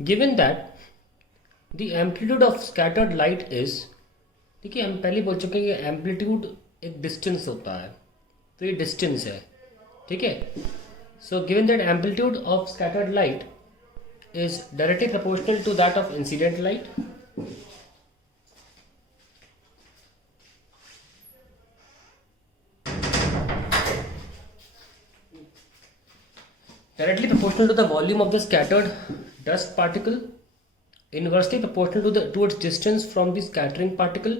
Given that the amplitude of scattered light is, देखिए हम पहले बोल चुके हैं कि एम्पलीट्यूड एक डिस्टेंस होता है, तो ये डिस्टेंस है, ठीक है। So given that amplitude of scattered light is directly proportional to that of incident light, directly proportional to the volume of the scattered dust particle, inversely proportional to its distance from the scattering particle,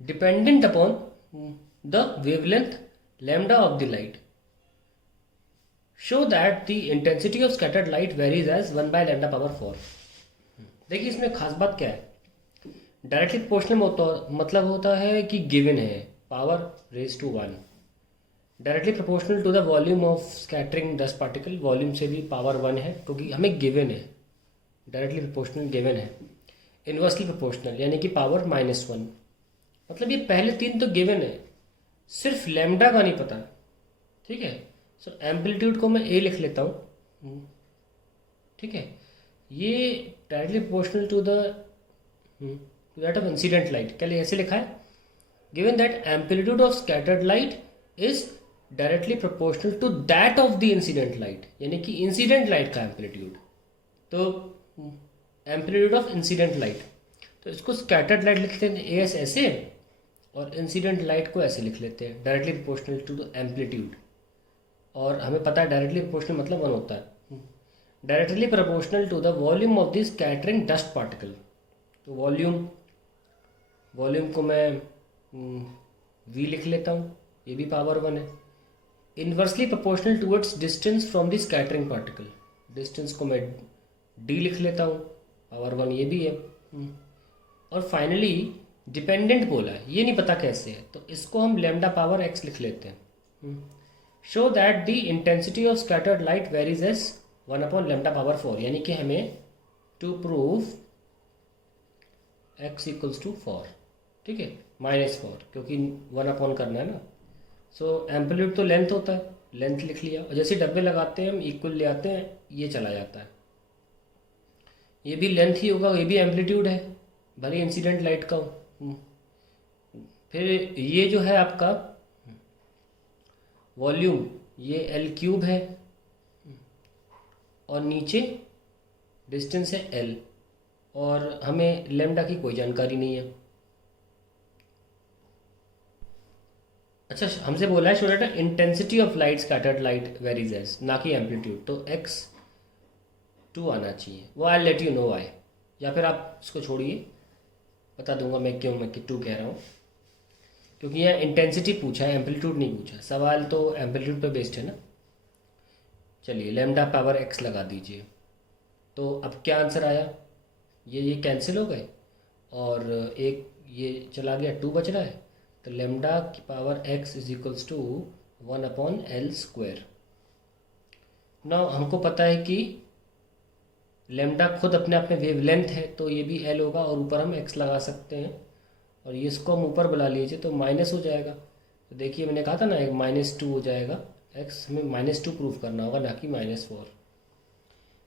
dependent upon the wavelength lambda of the light. Show that the intensity of scattered light varies as 1 by lambda power 4. देखिए इसमें खास बात क्या है, directly proportional मतलब होता है कि गिवन है power raise to 1, directly proportional to the volume of scattering dust particle, volume से भी पावर 1 है क्योंकि हमें गिवन है, डायरेक्टली प्रोपोर्शनल गिवन है। इन्वर्सली प्रोपोर्शनल यानी कि पावर -1, मतलब ये पहले तीन तो गिवन है, सिर्फ लैम्डा का नहीं पता, ठीक है। सो एम्पलीट्यूड को मैं ए लिख लेता हूँ, ठीक है। ये directly proportional to that of incident light, क्या ऐसे लिखा है, given that amplitude of scattered light is directly proportional to that of the incident light, यानी कि इंसिडेंट लाइट का एम्पलीट्यूड, तो एम्पलीट्यूड ऑफ इंसिडेंट लाइट, तो इसको स्कैटर्ड लाइट लिखते हैं ए एस ऐसे, और इंसिडेंट लाइट को ऐसे लिख लेते हैं directly proportional to the amplitude. और हमें पता है डायरेक्टली प्रोपोर्शनल मतलब 1 होता है, directly proportional to the volume of the scattering dust particle, तो वॉल्यूम को मैं वी लिख लेता हूँ, ये भी पावर 1 है। Inversely proportional to its distance from the scattering particle, distance को मैं डी लिख लेता हूँ, पावर 1 ये भी है। और फाइनली डिपेंडेंट बोला है, ये नहीं पता कैसे है, तो इसको हम लैम्डा पावर x लिख लेते हैं। Show that the intensity of scattered light varies as 1 upon lambda power 4, यानी कि हमें to prove x equals to 4, ठीक है, -4, क्योंकि 1 अपॉन करना है ना। सो एम्पलीट्यूड तो लेंथ होता है, लेंथ लिख लिया, और जैसे डब्बे लगाते हैं हम इक्वल ले आते हैं, ये चला जाता है, ये भी लेंथ ही होगा, ये भी एम्पलीट्यूड है, भले इंसिडेंट लाइट का हो। फिर ये जो है आपका वॉल्यूम, ये L³ है, और नीचे डिस्टेंस है L, और हमें लैम्डा की कोई जानकारी नहीं है। अच्छा, हमसे बोला है show that intensity of light scattered light varies as, ना कि एम्पलीट्यूड, तो x2 आना चाहिए, वो I let you know why, या फिर आप इसको छोड़िए, बता दूंगा मैं क्यों मैं 2 कह रहा हूँ, क्योंकि यह इंटेंसिटी पूछा है, एम्पलीट्यूड नहीं पूछा, सवाल तो एम्पलीट्यूड पे बेस्ड है ना। चलिए लैम्डा पावर x लगा दीजिए, तो अब क्या आंसर आया, ये कैंसिल हो गए, और एक ये चला गया, 2 बच रहा है, तो लैम्डा की power x is equals to 1 upon L²। ना हमको पता है कि लैम्डा खुद अपने आप में वेवलेंथ है, तो ये भी L होगा, और ऊपर हम x लगा सकते हैं, और ये इसको हम ऊपर बुला लीजिए तो माइनस हो जाएगा। तो देखिए मैंने कहा था ना एक -2 हो जाएगा, x हमें -2 प्रूव करना होगा, ना कि -4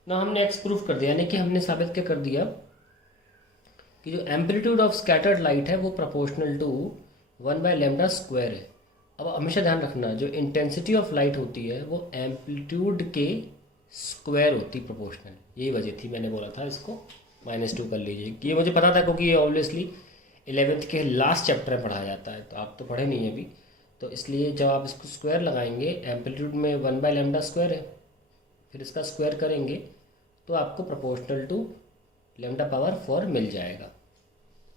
ना। हमने x प्रूव कर दिया, यानी कि हमने साबित क्या कर दिया कि जो एम्पलीट्यूड ऑफ स्कैटर्ड लाइट है वो proportional to 1 by lambda square है। अब हमेशा ध्यान रखना, जो इंटेंसिटी ऑफ लाइट होती है वो एम्पलीट्यूड के स्क्वायर होती है, प्रोपोर्शनल, यही वजह थी मैंने बोला था इसको -2 कर लीजिए। ये मुझे पता था क्योंकि ये ऑब्वियसली 11th के लास्ट चैप्टर में पढ़ाया जाता है, तो आप तो पढ़े नहीं अभी, तो इसलिए जब आप इसको स्क्वायर लगाएंगे, एम्पलीट्यूड में 1 बाय लैम्डा स्क्वायर है, फिर इसका स्क्वायर करेंगे तो आपको प्रोपोर्शनल टू लैम्डा पावर 4 मिल जाएगा,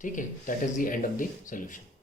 ठीक है। That is the end of the solution.